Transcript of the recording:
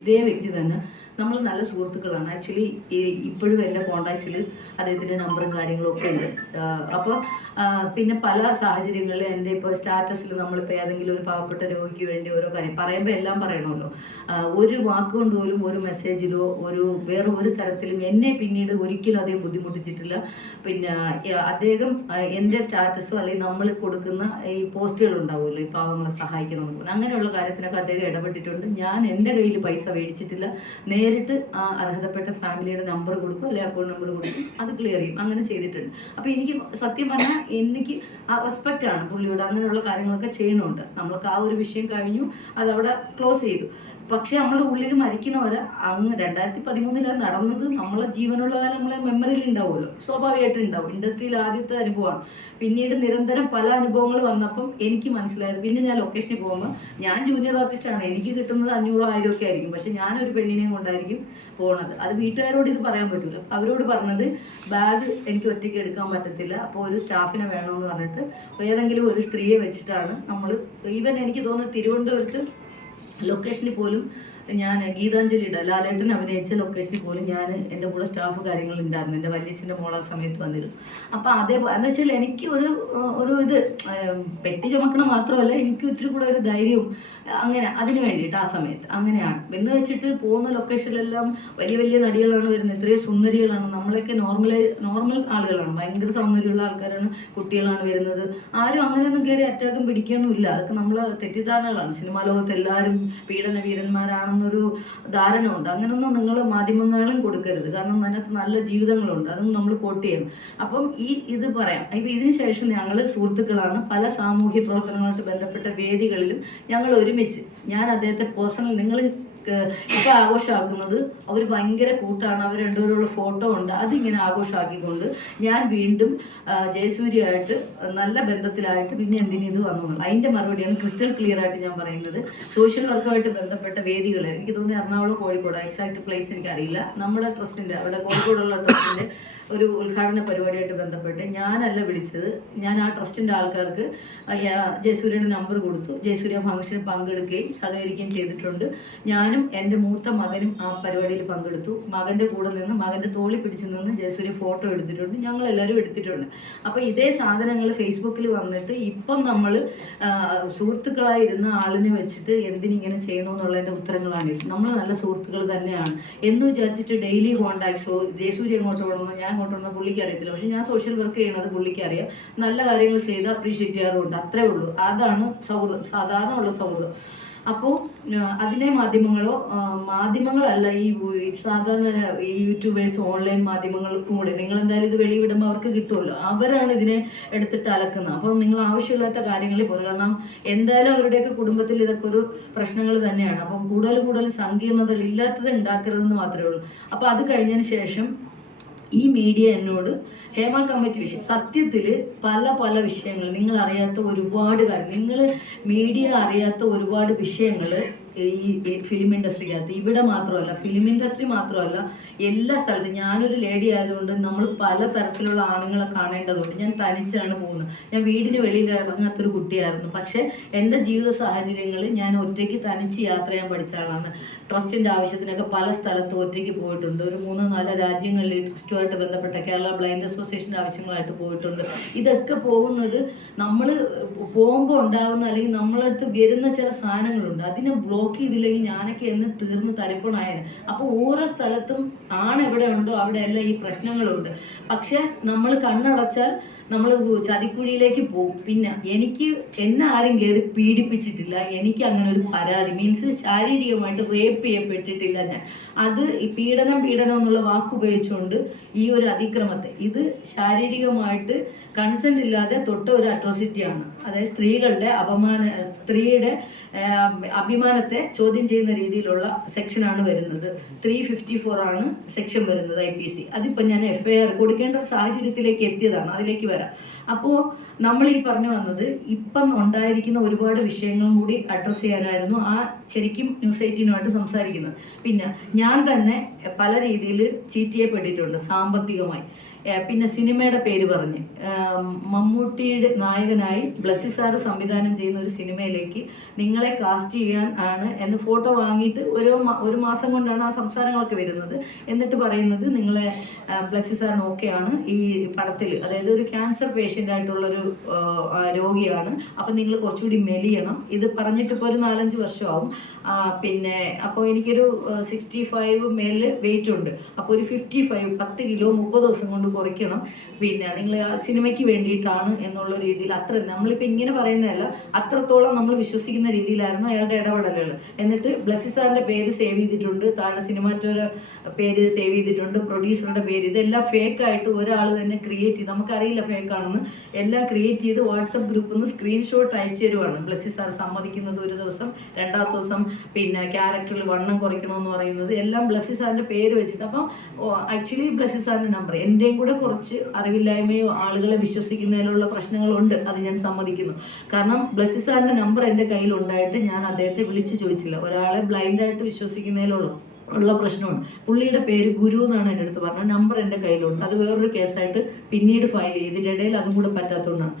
ഇതേ വ്യക്തി തന്നെ നമ്മൾ നല്ല സുഹൃത്തുക്കളാണ്. ആക്ച്വലി ഇപ്പോഴും എന്റെ കോണ്ടാക്ട്സിൽ അദ്ദേഹത്തിന്റെ നമ്പറും കാര്യങ്ങളും ഒക്കെ ഉണ്ട്. അപ്പോൾ പിന്നെ പല സാഹചര്യങ്ങളിൽ എന്റെ ഇപ്പോൾ സ്റ്റാറ്റസിൽ നമ്മളിപ്പോൾ ഏതെങ്കിലും ഒരു പാവപ്പെട്ട രോഗിക്ക് വേണ്ടി ഓരോ കാര്യം പറയുമ്പോൾ എല്ലാം പറയണമല്ലോ. ഒരു വാക്കുകൊണ്ട് പോലും ഒരു മെസ്സേജിലോ ഒരു വേറെ ഒരു തരത്തിലും എന്നെ പിന്നീട് ഒരിക്കലും അദ്ദേഹം ബുദ്ധിമുട്ടിച്ചിട്ടില്ല. പിന്നെ അദ്ദേഹം എന്റെ സ്റ്റാറ്റസോ അല്ലെങ്കിൽ നമ്മൾ കൊടുക്കുന്ന ഈ പോസ്റ്റുകൾ ഉണ്ടാവുമല്ലോ ഈ പാവങ്ങളെ പറഞ്ഞാൽ അങ്ങനെയുള്ള കാര്യത്തിനൊക്കെ അദ്ദേഹം ഇടപെട്ടിട്ടുണ്ട്. ഞാൻ എന്റെ കയ്യിൽ പൈസ മേടിച്ചിട്ടില്ല. നേരിട്ട് ആ അർഹതപ്പെട്ട ഫാമിലിയുടെ നമ്പർ കൊടുക്കും അല്ലെങ്കിൽ അക്കൗണ്ട് നമ്പർ കൊടുക്കും അത് ക്ലിയർ ചെയ്യും. അങ്ങനെ ചെയ്തിട്ടുണ്ട്. അപ്പോൾ എനിക്ക് സത്യം പറഞ്ഞാൽ എനിക്ക് ആ റെസ്പെക്റ്റ് ആണ് പുള്ളിയോട്. അങ്ങനെയുള്ള കാര്യങ്ങളൊക്കെ ചെയ്യണമുണ്ട് നമ്മൾക്ക് ആ ഒരു വിഷയം കഴിഞ്ഞു അത് അവിടെ ക്ലോസ് ചെയ്തു. പക്ഷെ നമ്മുടെ ഉള്ളിൽ മരിക്കുന്നവരെ അങ്ങ് രണ്ടായിരത്തി പതിമൂന്നിലാണ് നടന്നത് നമ്മളെ ജീവനുള്ള നമ്മളെ മെമ്മറിയിൽ ഉണ്ടാവുമല്ലോ. സ്വാഭാവികമായിട്ട് ഉണ്ടാവും. ഇൻഡസ്ട്രിയിൽ ആദ്യത്തെ അനുഭവമാണ്. പിന്നീട് നിരന്തരം പല അനുഭവങ്ങൾ വന്നപ്പം എനിക്ക് മനസ്സിലായത് പിന്നെ ഞാൻ ലൊക്കേഷനിൽ പോകുമ്പോൾ ഞാൻ ജൂനിയർ ആർട്ടിസ്റ്റാണ് എനിക്ക് കിട്ടുന്നത് അഞ്ഞൂറോ ആയിരം ഒക്കെ ആയിരിക്കും. പക്ഷെ ഞാനൊരു പെണ്ണിനെയും കൊണ്ടായിരിക്കും പോണത്. അത് വീട്ടുകാരോട് ഇത് പറയാൻ പറ്റില്ല അവരോട് പറഞ്ഞത് ബാഗ് എനിക്ക് ഒറ്റയ്ക്ക് എടുക്കാൻ പറ്റത്തില്ല. അപ്പോൾ ഒരു സ്റ്റാഫിനെ വേണമെന്ന് പറഞ്ഞിട്ട് ഏതെങ്കിലും ഒരു സ്ത്രീയെ വെച്ചിട്ടാണ് നമ്മൾ ഈവൻ എനിക്ക് തോന്നുന്നത് തിരുവനന്തപുരത്ത് ലൊക്കേഷനിൽ പോലും ഞാൻ ഗീതാഞ്ജലിയുടെ ലാലേട്ടൻ അഭിനയിച്ച ലൊക്കേഷനിൽ പോലും ഞാൻ എന്റെ കൂടെ സ്റ്റാഫ് കാര്യങ്ങൾ ഉണ്ടായിരുന്നു. എന്റെ വല്യച്ഛന്റെ മോള സമയത്ത് വന്നിരുന്നു. അപ്പോൾ അതേപോലെ എന്ന് വെച്ചാൽ എനിക്ക് ഒരു ഒരു ഇത് പെട്ടി ചുമക്കണം മാത്രമല്ല എനിക്ക് ഇത്തിരി കൂടെ ഒരു ധൈര്യവും അങ്ങനെ അതിന് വേണ്ടിയിട്ട് ആ സമയത്ത്. അങ്ങനെയാണ്. എന്ന് വെച്ചിട്ട് പോകുന്ന ലൊക്കേഷനിലെല്ലാം വലിയ വലിയ നടികളാണ് വരുന്നത്. ഇത്രയും സുന്ദരികളാണ്. നമ്മളൊക്കെ നോർമൽ നോർമൽ ആളുകളാണ്. ഭയങ്കര സൗന്ദര്യമുള്ള ആൾക്കാരാണ് കുട്ടികളാണ് വരുന്നത്. ആരും അങ്ങനെയൊന്നും കയറി അറ്റാക്കും പിടിക്കുകയൊന്നും ഇല്ല. അതൊക്കെ നമ്മൾ തെറ്റിദ്ധാരണകളാണ്. സിനിമാ ലോകത്ത് എല്ലാവരും പീഡന വീരന്മാരാണെന്നൊരു ധാരണ ഉണ്ട് അങ്ങനെയൊന്നും നിങ്ങൾ മാധ്യമങ്ങളും കൊടുക്കരുത്. കാരണം അതിനകത്ത് നല്ല ജീവിതങ്ങളുണ്ട്. അതൊന്നും നമ്മൾ കോട്ട് ചെയ്യണം അപ്പം ഈ ഇത് പറയാം. ഇപ്പം ഇതിന് ശേഷം ഞങ്ങൾ സുഹൃത്തുക്കളാണ് പല സാമൂഹ്യ പ്രവർത്തനങ്ങളുമായിട്ട് ബന്ധപ്പെട്ട വേദികളിലും ഞങ്ങൾ ഒരുമിച്ച് ഞാൻ അദ്ദേഹത്തെ പേഴ്സണൽ നിങ്ങൾ ഇപ്പൊ ആഘോഷമാക്കുന്നത്. അവർ ഭയങ്കര കൂട്ടാണ്. അവർ രണ്ടുപേരുള്ള ഫോട്ടോ ഉണ്ട്. അതിങ്ങനെ ആഘോഷമാക്കിക്കൊണ്ട് ഞാൻ വീണ്ടും ജയസൂര്യയായിട്ട് നല്ല ബന്ധത്തിലായിട്ട് പിന്നെ എന്തിനു ഇത് വന്നു. അതിന്റെ മറുപടിയാണ് ക്രിസ്റ്റൽ ക്ലിയർ ആയിട്ട് ഞാൻ പറയുന്നത്. സോഷ്യൽ വർക്കുമായിട്ട് ബന്ധപ്പെട്ട വേദികൾ എനിക്ക് തോന്നുന്നു എറണാകുളം കോഴിക്കോട് എക്സാക്ട് പ്ലേസ് എനിക്ക് അറിയില്ല നമ്മുടെ ട്രസ്റ്റിന്റെ അവിടെ കോഴിക്കോടുള്ള ട്രസ്റ്റിന്റെ ഒരു ഉദ്ഘാടന പരിപാടിയായിട്ട് ബന്ധപ്പെട്ട് ഞാനല്ല വിളിച്ചത്. ഞാൻ ആ ട്രസ്റ്റിന്റെ ആൾക്കാർക്ക് ജയസൂര്യയുടെ നമ്പർ കൊടുത്തു. ജയസൂര്യ ഫംഗ്ഷൻ പങ്കെടുക്കുകയും സഹകരിക്കുകയും ചെയ്തിട്ടുണ്ട്. ഞാനും എന്റെ മൂത്ത മകനും ആ പരിപാടിയിൽ പങ്കെടുത്തു. മകന്റെ കൂടെ നിന്ന് മകന്റെ തോളി പിടിച്ചു നിന്ന് ജയസൂര്യ ഫോട്ടോ എടുത്തിട്ടുണ്ട്. ഞങ്ങൾ എല്ലാവരും എടുത്തിട്ടുണ്ട്. അപ്പോൾ ഇതേ സാധനങ്ങൾ ഫേസ്ബുക്കിൽ വന്നിട്ട് ഇപ്പം നമ്മൾ സുഹൃത്തുക്കളായിരുന്ന ആളിനെ വെച്ചിട്ട് എന്തിനിങ്ങനെ ചെയ്യണമെന്നുള്ളതിന്റെ ഉത്തരങ്ങളാണ്. നമ്മൾ നല്ല സുഹൃത്തുക്കൾ തന്നെയാണ്. എന്ന് വിചാരിച്ചിട്ട് ഡെയിലി കോണ്ടാക്ട്സോ ജയസൂര്യ എങ്ങോട്ട് വേണമെന്നോ ഞാൻ അങ്ങോട്ട് വിടണോ പുള്ളിക്ക് അറിയത്തില്ല. പക്ഷെ ഞാൻ സോഷ്യൽ വർക്ക് ചെയ്യണത് പുള്ളിക്ക് അറിയാം. നല്ല കാര്യങ്ങൾ ചെയ്ത് അപ്രീഷിയേറ്റ് ചെയ്യാറുണ്ട് അത്രേ ഉള്ളൂ. അതാണ് സൗഹൃദം. സാധാരണ ഉള്ള സൗഹൃദം. അപ്പോൾ അതിനെ മാധ്യമങ്ങളോ മാധ്യമങ്ങളല്ല ഈ സാധാരണ യൂട്യൂബേഴ്സ് ഓൺലൈൻ മാധ്യമങ്ങൾക്കും കൂടെ. നിങ്ങൾ എന്തായാലും ഇത് വെളിവിടുമ്പോൾ അവർക്ക് കിട്ടുമല്ലോ അവരാണ് ഇതിനെ എടുത്തിട്ട് അലക്കുന്നത്. അപ്പം നിങ്ങൾ ആവശ്യമില്ലാത്ത കാര്യങ്ങളിൽ പോകും കാരണം എന്തായാലും അവരുടെയൊക്കെ കുടുംബത്തിൽ ഇതൊക്കെ ഒരു പ്രശ്നങ്ങൾ തന്നെയാണ്. അപ്പം കൂടുതൽ കൂടുതൽ സങ്കീർണതകൾ ഇല്ലാത്തത് ഉണ്ടാക്കരുതെന്ന് മാത്രമേ ഉള്ളൂ. അപ്പോൾ അത് കഴിഞ്ഞതിന് ശേഷം ഈ മീഡിയ എന്നോട് ഹേമ കമ്മിറ്റി വിഷയം സത്യത്തിൽ പല പല വിഷയങ്ങൾ നിങ്ങൾ അറിയാത്ത ഒരുപാട് കാര്യം നിങ്ങൾ മീഡിയ അറിയാത്ത ഒരുപാട് വിഷയങ്ങൾ ഈ ഫിലിം ഇൻഡസ്ട്രിക്കകത്ത് ഇവിടെ മാത്രമല്ല ഫിലിം ഇൻഡസ്ട്രി മാത്രമല്ല എല്ലാ സ്ഥലത്തും. ഞാനൊരു ലേഡി ആയതുകൊണ്ട് നമ്മൾ പല തരത്തിലുള്ള ആണുങ്ങളെ കാണേണ്ടതുണ്ട്. ഞാൻ തനിച്ചാണ് പോകുന്നത്. ഞാൻ വീടിന് വെളിയിൽ ഇറങ്ങാത്തൊരു കുട്ടിയായിരുന്നു. പക്ഷേ എന്റെ ജീവിത സാഹചര്യങ്ങളിൽ ഞാൻ ഒറ്റയ്ക്ക് തനിച്ച് യാത്ര ചെയ്യാൻ പഠിച്ച ആളാണ്. ട്രസ്റ്റിന്റെ ആവശ്യത്തിനൊക്കെ പല സ്ഥലത്ത് ഒറ്റയ്ക്ക് പോയിട്ടുണ്ട്. ഒരു മൂന്നോ നാലോ രാജ്യങ്ങളിൽ ട്രസ്റ്റുമായിട്ട് ബന്ധപ്പെട്ട കേരള ബ്ലൈൻഡ് അസോസിയേഷന്റെ ആവശ്യങ്ങളായിട്ട് പോയിട്ടുണ്ട്. ഇതൊക്കെ പോകുന്നത് നമ്മൾ പോകുമ്പോൾ ഉണ്ടാകുന്ന അല്ലെങ്കിൽ നമ്മളടുത്ത് വരുന്ന ചില സാധനങ്ങളുണ്ട്. അതിനെ ബ്ലോക്ക് ചെയ്തില്ലെങ്കിൽ ഞാനൊക്കെ എന്ന് തീർന്ന് തരിപ്പണായന്. അപ്പോൾ ഓരോ സ്ഥലത്തും ആണ് ഉണ്ടോ അവിടെ എല്ലാം ഈ പ്രശ്നങ്ങളുണ്ട്. പക്ഷെ നമ്മൾ കണ്ണടച്ചാൽ നമ്മൾ ചതിക്കുഴിയിലേക്ക് പോകും. പിന്നെ എനിക്ക് എന്നെ ആരും കയറി പീഡിപ്പിച്ചിട്ടില്ല. എനിക്ക് അങ്ങനെ ഒരു പരാതി. മീൻസ് ശാരീരികമായിട്ട് റേപ്പ് ചെയ്യപ്പെട്ടിട്ടില്ല ഞാൻ. അത് ഈ പീഡനം പീഡനം എന്നുള്ള വാക്ക് ഉപയോഗിച്ചുകൊണ്ട് ഈ ഒരു അതിക്രമത്തെ ഇത് ശാരീരികമായിട്ട് കൺസെന്റ് ഇല്ലാതെ തൊട്ട ഒരു അട്രോസിറ്റിയാണ് അതായത് സ്ത്രീകളുടെ അപമാന സ്ത്രീയുടെ അഭിമാനത്തെ ചോദ്യം ചെയ്യുന്ന രീതിയിലുള്ള സെക്ഷനാണ് വരുന്നത്. ത്രീ ഫിഫ്റ്റി ഫോർ ആണ് സെക്ഷൻ വരുന്നത് ഐ പി സി അതിപ്പോൾ ഞാൻ എഫ് ഐ ആർ കൊടുക്കേണ്ട സാഹചര്യത്തിലേക്ക് എത്തിയതാണ്. അതിലേക്ക് വരാം. അപ്പോൾ നമ്മൾ ഈ പറഞ്ഞു വന്നത് ഇപ്പം ഉണ്ടായിരിക്കുന്ന ഒരുപാട് വിഷയങ്ങളും കൂടി അഡ്രസ്സ് ചെയ്യാനായിരുന്നു ആ ശരിക്കും ന്യൂസ് എയ്റ്റീനുമായിട്ട് സംസാരിക്കുന്നത്. പിന്നെ ഞാൻ തന്നെ പല രീതിയിൽ ചീറ്റ് ചെയ്യപ്പെട്ടിട്ടുണ്ട് സാമ്പത്തികമായി. പിന്നെ സിനിമയുടെ പേര് പറഞ്ഞ്. മമ്മൂട്ടിയുടെ നായകനായി ബ്ലസ്സി സാറ് സംവിധാനം ചെയ്യുന്ന ഒരു സിനിമയിലേക്ക് നിങ്ങളെ കാസ്റ്റ് ചെയ്യാൻ ആണ് എന്ന് ഫോട്ടോ വാങ്ങിയിട്ട് ഓരോ ഒരു മാസം കൊണ്ടാണ് ആ സംസാരങ്ങളൊക്കെ വരുന്നത്. എന്നിട്ട് പറയുന്നത് നിങ്ങളെ ബ്ലസ്സി സാറിന് ഓക്കെയാണ് ഈ പടത്തിൽ. അതായത് ഒരു ക്യാൻസർ പേഷ്യന്റ് ആയിട്ടുള്ളൊരു രോഗിയാണ്. അപ്പം നിങ്ങൾ കുറച്ചുകൂടി മെലിയണം. ഇത് പറഞ്ഞിട്ട് ഇപ്പോൾ ഒരു നാലഞ്ച് വർഷമാവും. പിന്നെ അപ്പോൾ എനിക്കൊരു സിക്സ്റ്റി ഫൈവ് മേലിൽ വെയിറ്റ് ഉണ്ട്. അപ്പോൾ ഒരു ഫിഫ്റ്റി ഫൈവ് പത്ത് കിലോ മുപ്പത് ദിവസം കൊണ്ട് കുറയ്ക്കണം. പിന്നെ നിങ്ങൾ സിനിമയ്ക്ക് വേണ്ടിയിട്ടാണ് എന്നുള്ള രീതിയിൽ അത്ര നമ്മളിപ്പോൾ ഇങ്ങനെ പറയുന്നതല്ല അത്രത്തോളം നമ്മൾ വിശ്വസിക്കുന്ന രീതിയിലായിരുന്നു അയാളുടെ ഇടപെടലുകൾ. എന്നിട്ട് ബ്ലസ്സി സാറിന്റെ പേര് സേവ് ചെയ്തിട്ടുണ്ട് താഴെ സിനിമാറ്റോയുടെ പേര് സേവ് ചെയ്തിട്ടുണ്ട് പ്രൊഡ്യൂസറുടെ പേര്. ഇതെല്ലാം ഫേക്ക് ആയിട്ട് ഒരാൾ തന്നെ ക്രിയേറ്റ് ചെയ്ത് നമുക്കറിയില്ല ഫേക്കാണെന്ന് എല്ലാം ക്രിയേറ്റ് ചെയ്ത് വാട്സപ്പ് ഗ്രൂപ്പിൽ നിന്ന് സ്ക്രീൻഷോട്ട് അയച്ചു തരുവാണ്. ബ്ലസ്സി സാർ സമ്മതിക്കുന്നത് ഒരു ദിവസം രണ്ടാമത്തെ ദിവസം പിന്നെ ക്യാരക്ടറിൽ വണ്ണം കുറയ്ക്കണമെന്ന് പറയുന്നത് എല്ലാം ബ്ലസ്സി സാറിന്റെ പേര് വെച്ചിട്ട്. അപ്പം ആക്ച്വലി ബ്ലസ്സി സാറിന്റെ നമ്പർ എന്റെയും കൂടെ കുറച്ച് അറിവില്ലായ്മയോ ആളുകളെ വിശ്വസിക്കുന്നതിലുള്ള പ്രശ്നങ്ങളുണ്ട് അത് ഞാൻ സമ്മതിക്കുന്നു. കാരണം ബ്ലസ്സി സാറിന്റെ നമ്പർ എന്റെ കയ്യിലുണ്ടായിട്ട് ഞാൻ അദ്ദേഹത്തെ വിളിച്ചു ചോദിച്ചില്ല. ഒരാളെ ബ്ലൈൻഡായിട്ട് വിശ്വസിക്കുന്നതിലുള്ള ഉള്ള പ്രശ്നമാണ് പുള്ളിയുടെ പേര് ഗുരു എന്നാണ് എന്റെ അടുത്ത് പറഞ്ഞത്. നമ്പർ എന്റെ കയ്യിലുണ്ട്. അത് വേറൊരു കേസായിട്ട് പിന്നീട് ഫയൽ ചെയ്തതിന്റെ ഇടയിൽ അതും കൂടെ പറ്റാത്തതുകൊണ്ടാണ്.